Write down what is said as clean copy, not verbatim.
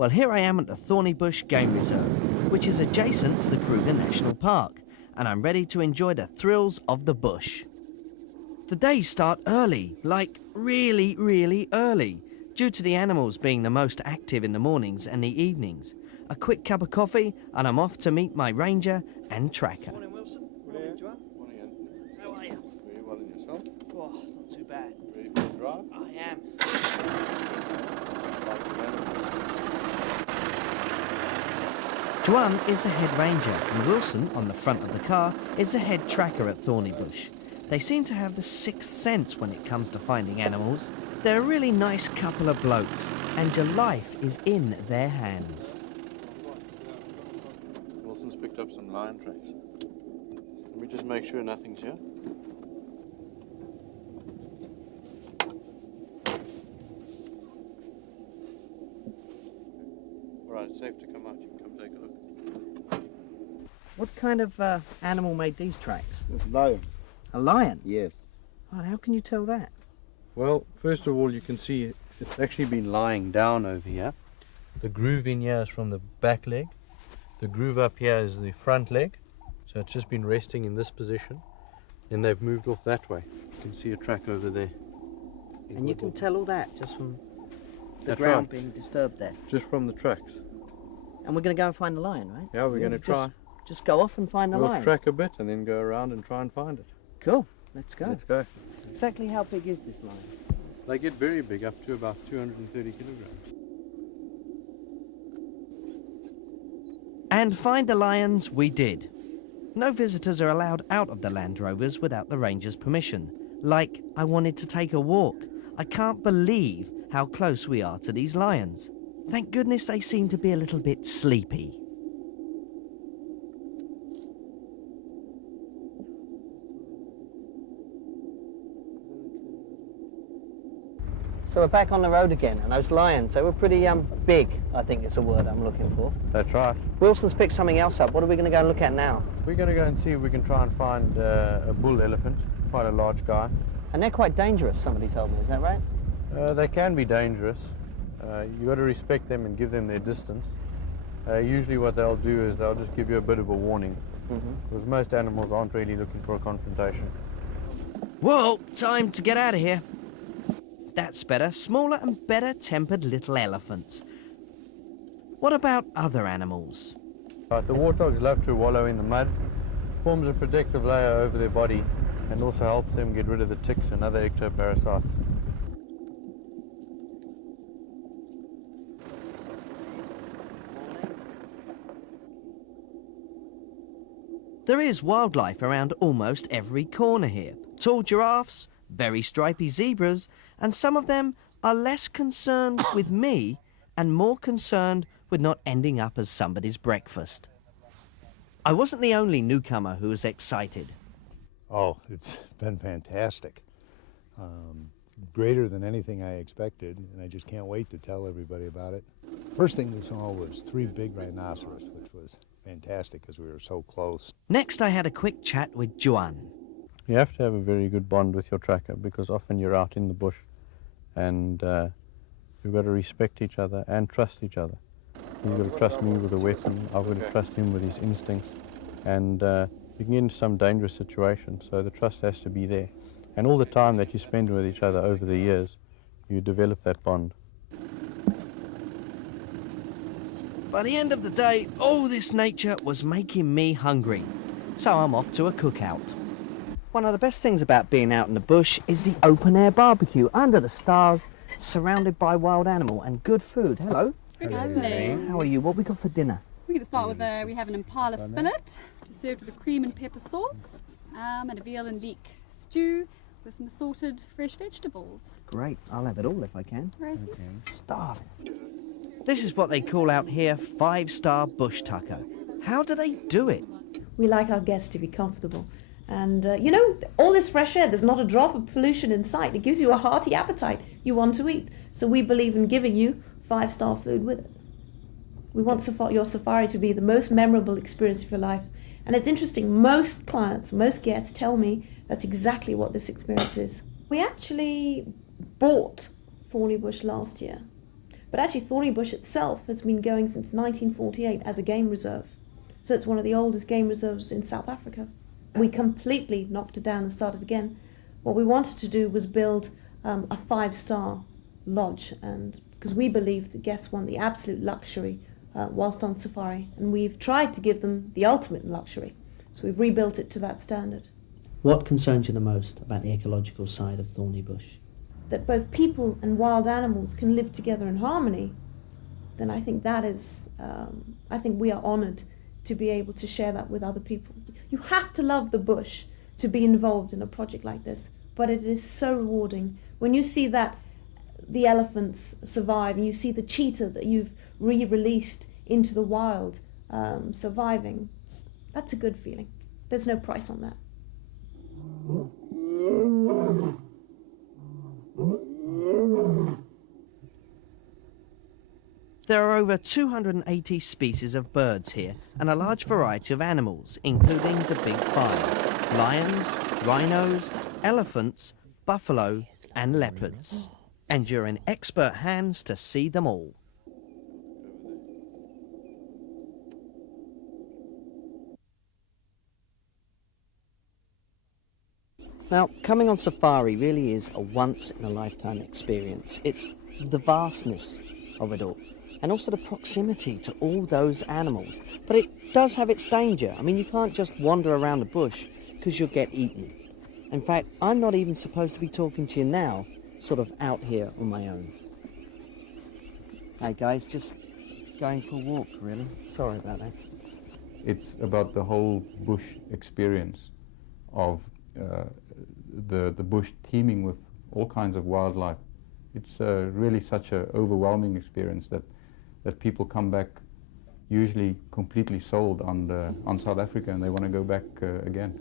Well, here I am at the Thornybush Game Reserve, which is adjacent to the Kruger National Park, and I'm ready to enjoy the thrills of the bush. The days start early, like really, really early, due to the animals being the most active in the mornings and the evenings. A quick cup of coffee, and I'm off to meet my ranger and tracker. Morning, Wilson. Morning, Joanne. Morning, Anthony. How are you? Very well, and yourself? Oh, not too bad. Ready for the drive? I am. Joanne is the head ranger, and Wilson, on the front of the car, is the head tracker at Thornybush. They seem to have the sixth sense when it comes to finding animals. They're a really nice couple of blokes, and your life is in their hands. Wilson's picked up some lion tracks. Let me just make sure nothing's here. Alright, it's safe to come out. You can come take a look. What kind of animal made these tracks? It's a lion. A lion? Yes. Oh, how can you tell that? Well, first of all, you can see it's actually been lying down over here. The groove in here is from the back leg. The groove up here is the front leg. So it's just been resting in this position. Then they've moved off that way. You can see a track over there. And you can tell all that just from the That's ground right. being disturbed there. Just from the tracks. And we're going to go and find the lion, right? Yeah, we're going to try. Just go off and find the We'll lion. track a bit and then go around and try and find it. Cool. Let's go. Let's go. Exactly how big is this lion? They get very big, up to about 230 kilograms. And find the lions we did. No visitors are allowed out of the Land Rovers without the ranger's permission. Like, I wanted to take a walk. I can't believe how close we are to these lions. Thank goodness they seem to be a little bit sleepy. So we're back on the road again, and those lions, they were pretty big, I think is the word I'm looking for. That's right. Wilson's picked something else up. What are we going to go and look at now? We're going to go and see if we can try and find a bull elephant, quite a large guy. And they're quite dangerous, somebody told me, is that right? They can be dangerous. You've got to respect them and give them their distance. Usually what they'll do is they'll just give you a bit of a warning, because most animals aren't really looking for a confrontation. Whoa, time to get out of here. That's better. Smaller and better tempered little elephants. What about other animals? Right, the warthogs love to wallow in the mud. It forms a protective layer over their body and also helps them get rid of the ticks and other ectoparasites. There is wildlife around almost every corner here. Tall giraffes, very stripy zebras, and some of them are less concerned with me and more concerned with not ending up as somebody's breakfast. I wasn't the only newcomer who was excited. Oh, it's been fantastic. Greater than anything I expected, and I just can't wait to tell everybody about it. First thing we saw was 3 big rhinoceros, which was fantastic because we were so close. Next, I had a quick chat with Joanne. You have to have a very good bond with your tracker because often you're out in the bush and you've got to respect each other and trust each other. You've got to trust me with a weapon, I've got to trust him with his instincts, and you can get into some dangerous situations, so the trust has to be there. And all the time that you spend with each other over the years, you develop that bond. By the end of the day, all this nature was making me hungry, so I'm off to a cookout. One of the best things about being out in the bush is the open-air barbecue under the stars, surrounded by wild animal and good food. Hello. Good evening. How are you? What we got for dinner? We're going to start with we have an impala fillet, which is served with a cream and pepper sauce, and a veal and leek stew with some assorted fresh vegetables. Great. I'll have it all if I can. Rosie? Starving. This is what they call out here 5-star bush tucker. How do they do it? We like our guests to be comfortable. And, you know, all this fresh air, there's not a drop of pollution in sight. It gives you a hearty appetite. You want to eat. So we believe in giving you 5-star food with it. We want your safari to be the most memorable experience of your life. And it's interesting, most clients, most guests tell me that's exactly what this experience is. We actually bought Thornybush last year But actually Thornybush itself has been going since 1948 as a game reserve. So it's one of the oldest game reserves in South Africa. We completely knocked it down and started again. What we wanted to do was build a 5-star lodge, and because we believe that guests want the absolute luxury whilst on safari, and we've tried to give them the ultimate luxury. So we've rebuilt it to that standard. What concerns you the most about the ecological side of Thornybush? That both people and wild animals can live together in harmony, then I think that is, I think we are honoured to be able to share that with other people. You have to love the bush to be involved in a project like this, but it is so rewarding. When you see that the elephants survive, and you see the cheetah that you've re-released into the wild surviving, that's a good feeling. There's no price on that. There are over 280 species of birds here and a large variety of animals, including the big five: lions, rhinos, elephants, buffalo and leopards. And you're in expert hands to see them all. Now, coming on safari really is a once-in-a-lifetime experience. It's the vastness of it all, and also the proximity to all those animals. But it does have its danger. I mean, you can't just wander around the bush because you'll get eaten. In fact, I'm not even supposed to be talking to you now, sort of out here on my own. Hey guys, just going for a walk, really. Sorry about that. It's about the whole bush experience of the bush teeming with all kinds of wildlife. It's really such an overwhelming experience that people come back usually completely sold on South Africa, and they want to go back again.